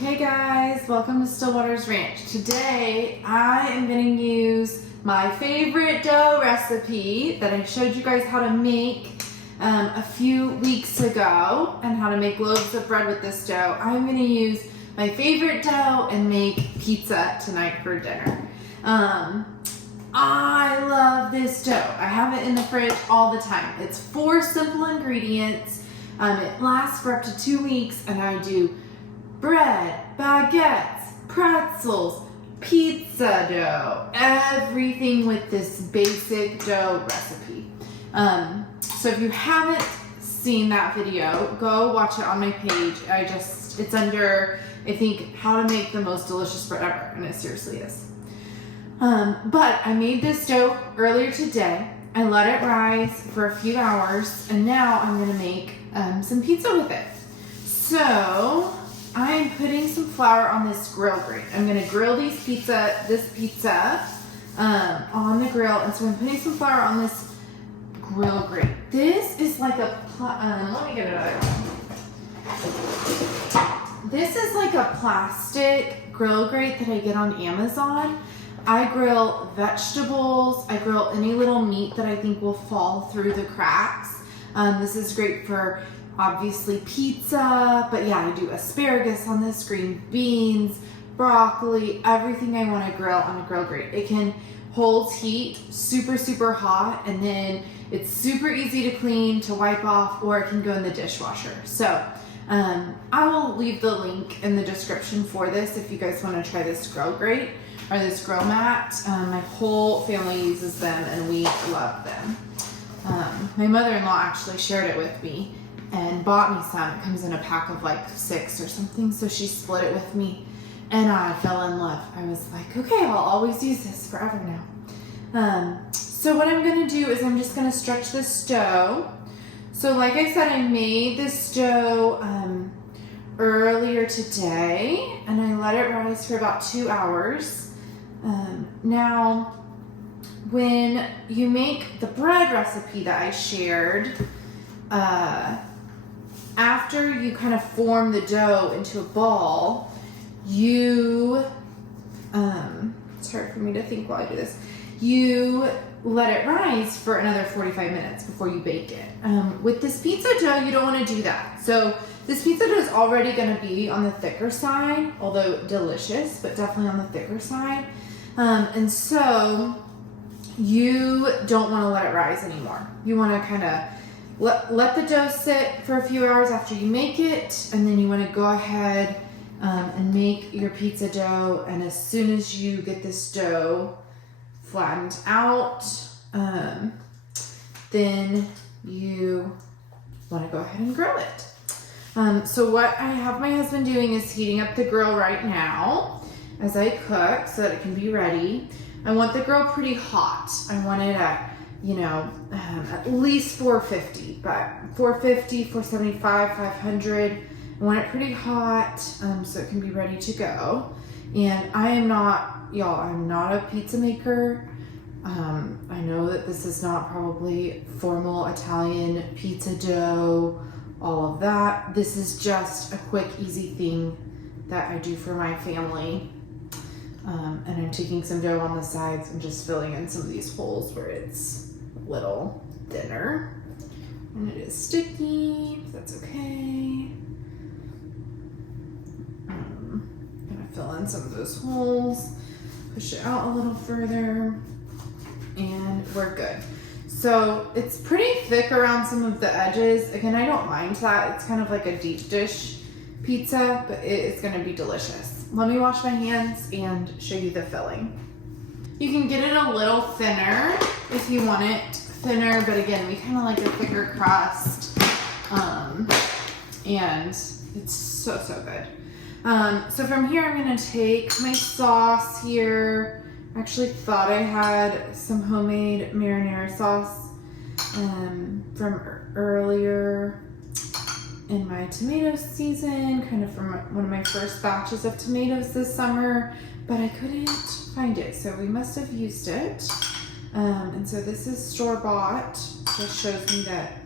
Hey guys, welcome to Stillwater's Ranch. Today I am going to use my favorite dough recipe that I showed you guys how to make a few weeks ago and how to make loaves of bread with this dough. I'm going to use my favorite dough and make pizza tonight for dinner. I love this dough. I have it in the fridge all the time. It's 4 simple ingredients. It lasts for up to 2 weeks, and I do bread, baguettes, pretzels, pizza dough, everything with this basic dough recipe. So if you haven't seen that video, go watch it on my page. It's under, I think, how to make the most delicious bread ever, and it seriously is. But I made this dough earlier today. I let it rise for a few hours, and now I'm gonna make some pizza with it. So I'm putting some flour on this grill grate. I'm gonna grill this pizza on the grill, and so I'm putting some flour on this grill grate. This is like a, let me get it out. This is like a plastic grill grate that I get on Amazon. I grill vegetables, I grill any little meat that I think will fall through the cracks. This is great for obviously pizza, but yeah, I do asparagus on this, green beans, broccoli, everything I want to grill on a grill grate. It can hold heat super, super hot, and then it's super easy to clean, to wipe off, or it can go in the dishwasher. So I will leave the link in the description for this if you guys want to try this grill grate or this grill mat. My whole family uses them and we love them. My mother-in-law actually shared it with me and bought me some. It comes in a pack of like 6 or something, so she split it with me and I fell in love. I was like, okay, I'll always use this forever now. So what I'm gonna do is I'm just gonna stretch this dough. So like I said, I made this dough earlier today and I let it rise for about 2 hours. Now, when you make the bread recipe that I shared, after you kind of form the dough into a ball, it's hard for me to think while I do this, you let it rise for another 45 minutes before you bake it. With this pizza dough, you don't want to do that. So this pizza dough is already going to be on the thicker side, although delicious, but definitely on the thicker side. And so you don't want to let it rise anymore. You want to kind of let the dough sit for a few hours after you make it, and then you want to go ahead and make your pizza dough. And as soon as you get this dough flattened out, then you want to go ahead and grill it. So what I have my husband doing is heating up the grill right now as I cook so that it can be ready. I want the grill pretty hot. I want it at, at least 450, but 450, 475, 500. I want it pretty hot so it can be ready to go. And I am not, I'm not a pizza maker. I know that this is not probably formal Italian pizza dough, all of that. This is just a quick, easy thing that I do for my family. And I'm taking some dough on the sides and just filling in some of these holes where it's a little thinner. And it is sticky, but that's okay. Gonna fill in some of those holes, push it out a little further, and we're good. So it's pretty thick around some of the edges. Again, I don't mind that. It's kind of like a deep dish pizza, but it is gonna be delicious. Let me wash my hands and show you the filling. You can get it a little thinner if you want it thinner, but again, we kind of like a thicker crust, and it's so good. So from here, I'm gonna take my sauce here. I actually thought I had some homemade marinara sauce from earlier in my tomato season, kind of from one of my first batches of tomatoes this summer, but I couldn't find it, so we must have used it. And so this is store-bought, which shows me that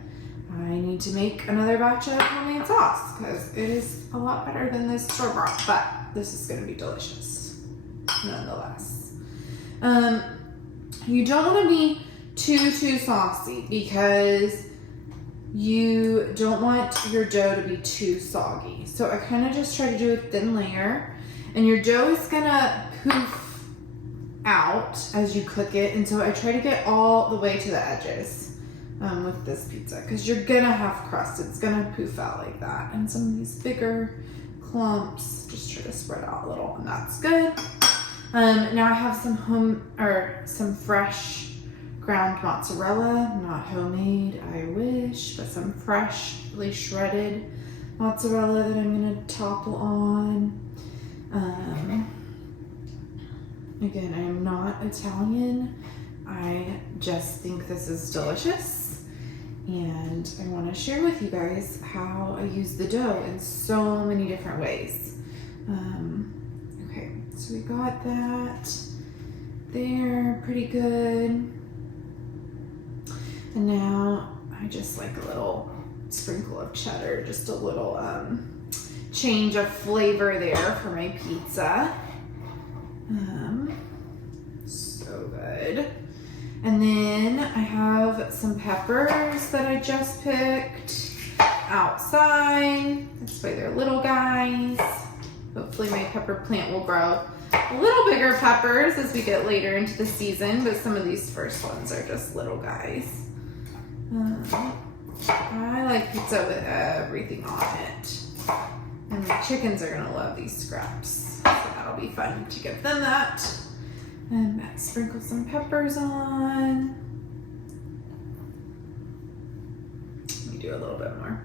I need to make another batch of homemade sauce because it is a lot better than this store-bought, but this is going to be delicious nonetheless. You don't want to be too saucy because you don't want your dough to be too soggy. So I kind of just try to do a thin layer, and your dough is going to poof out as you cook it, and so I try to get all the way to the edges with this pizza because you're gonna have crust. It's gonna poof out like that, and some of these bigger clumps just try to spread out a little, and that's good. Now I have some fresh ground mozzarella, not homemade, I wish, but some freshly shredded mozzarella that I'm gonna topple on. Again, I am not Italian. I just think this is delicious, and I want to share with you guys how I use the dough in so many different ways. Okay, so we got that there pretty good, and now I just like a little sprinkle of cheddar, just a little change of flavor there for my pizza. So good. And then I have some peppers that I just picked outside. That's why they're little guys. Hopefully my pepper plant will grow a little bigger peppers as we get later into the season, but some of these first ones are just little guys. I like pizza with everything on it. And the chickens are gonna love these scraps. So that'll be fun to give them that. And sprinkle some peppers on. Let me do a little bit more.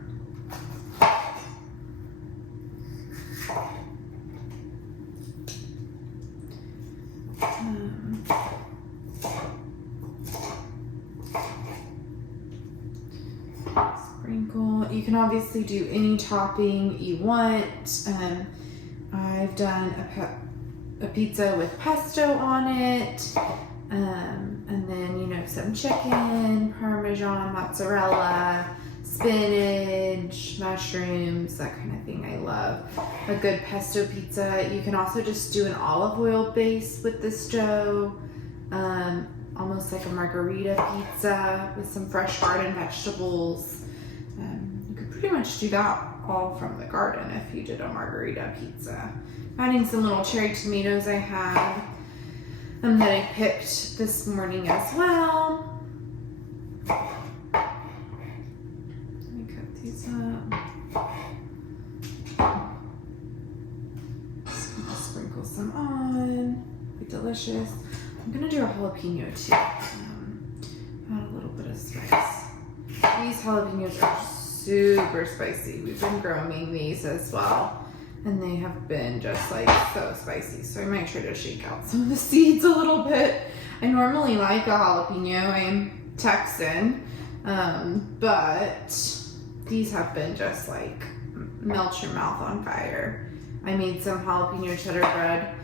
Sprinkle. You can obviously do any topping you want. I've done a pizza with pesto on it, and then some chicken, parmesan, mozzarella, spinach, mushrooms, that kind of thing. I love a good pesto pizza. You can also just do an olive oil base with this dough, almost like a margarita pizza with some fresh garden vegetables. You could pretty much do that all from the garden if you did a margarita pizza. Adding some little cherry tomatoes I had that I picked this morning as well. Let me cut these up. Just gonna sprinkle some on. Be delicious. I'm gonna do a jalapeno too. Add a little bit of spice. These jalapenos are super spicy. We've been growing these as well, and they have been just like so spicy. So I might try to shake out some of the seeds a little bit. I normally like a jalapeno. I am Texan, but these have been just like melt your mouth on fire. I made some jalapeno cheddar bread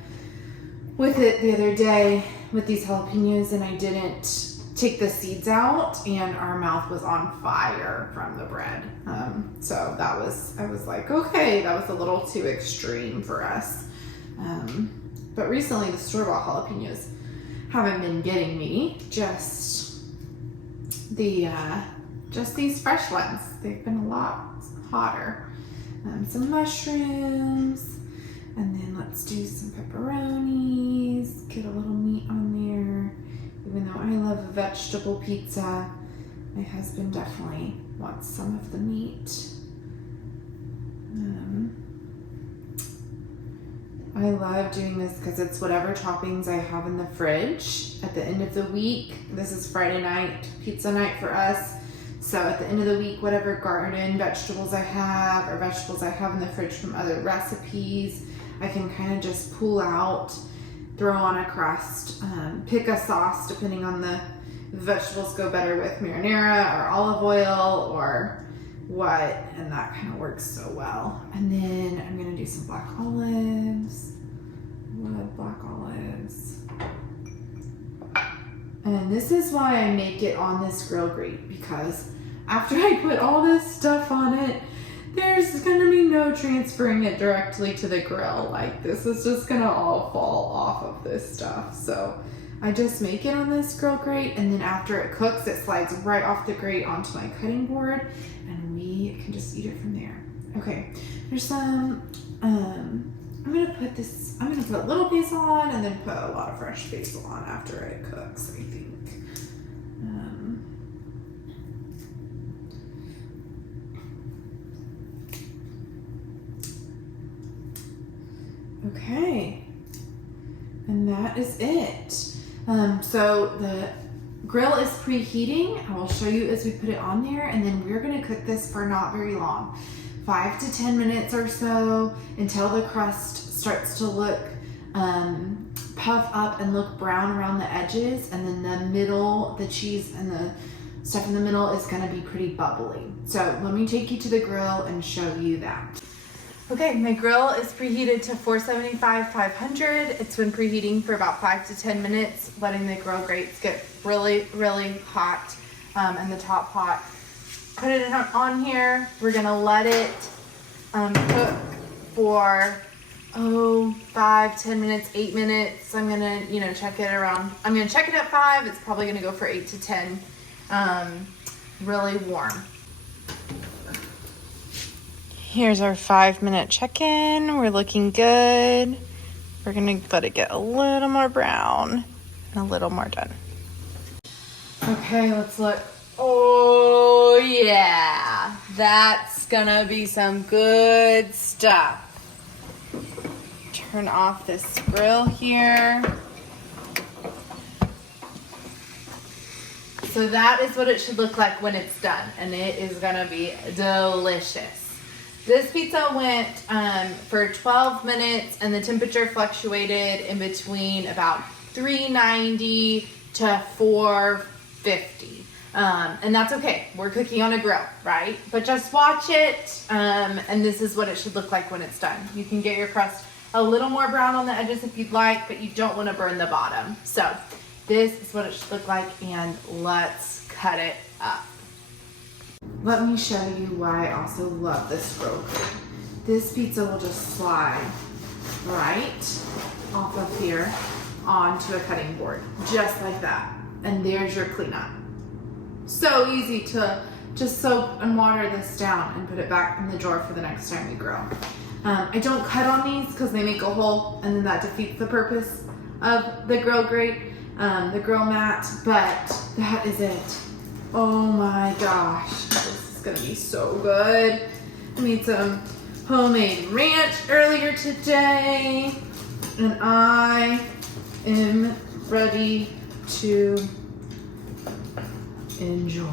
with it the other day with these jalapenos, and I didn't take the seeds out, and our mouth was on fire from the bread. So I was like, okay, that was a little too extreme for us. But recently the store-bought jalapenos haven't been getting me, just these fresh ones. They've been a lot hotter. Some mushrooms, and then let's do some pepperonis, get a little meat on there. Even though I love a vegetable pizza, my husband definitely wants some of the meat. I love doing this because it's whatever toppings I have in the fridge at the end of the week. This is Friday night, pizza night for us. So at the end of the week, whatever garden vegetables I have or vegetables I have in the fridge from other recipes, I can kind of just pull out, throw on a crust, pick a sauce depending on the vegetables go better with marinara or olive oil or what, and that kind of works so well. And then I'm gonna do some black olives. Love black olives. And this is why I make it on this grill grate, because after I put all this stuff on it, there's gonna be no transferring it directly to the grill. Like, this is just gonna all fall off of this stuff. So I just make it on this grill grate, and then after it cooks, it slides right off the grate onto my cutting board, and we can just eat it from there. Okay, there's some, I'm gonna put little basil on, and then put a lot of fresh basil on after it cooks, I think. Okay, and that is it. So the grill is preheating. I will show you as we put it on there, and then we're gonna cook this for not very long, 5 to 10 minutes or so, until the crust starts to look puff up and look brown around the edges, and then the middle, the cheese and the stuff in the middle is gonna be pretty bubbly. So let me take you to the grill and show you that. Okay, my grill is preheated to 475, 500. It's been preheating for about 5 to 10 minutes, letting the grill grates get really, really hot and the top hot. Put it on here. We're gonna let it cook for 5, 10 minutes, 8 minutes. I'm gonna, check it around. I'm gonna check it at 5. It's probably gonna go for 8 to 10. Really warm. Here's our 5-minute check-in. We're looking good. We're gonna let it get a little more brown and a little more done. Okay, let's look. Oh yeah, that's gonna be some good stuff. Turn off this grill here. So that is what it should look like when it's done, and it is gonna be delicious. This pizza went for 12 minutes, and the temperature fluctuated in between about 390 to 450. And that's okay. We're cooking on a grill, right? But just watch it, and this is what it should look like when it's done. You can get your crust a little more brown on the edges if you'd like, but you don't want to burn the bottom. So this is what it should look like, and let's cut it up. Let me show you why I also love this grill grate. This pizza will just slide right off of here onto a cutting board, just like that. And there's your cleanup. So easy to just soak and water this down and put it back in the drawer for the next time we grill. I don't cut on these because they make a hole, and then that defeats the purpose of the grill grate, the grill mat, but that is it. Oh my gosh, this is gonna be so good. I made some homemade ranch earlier today, and I am ready to enjoy.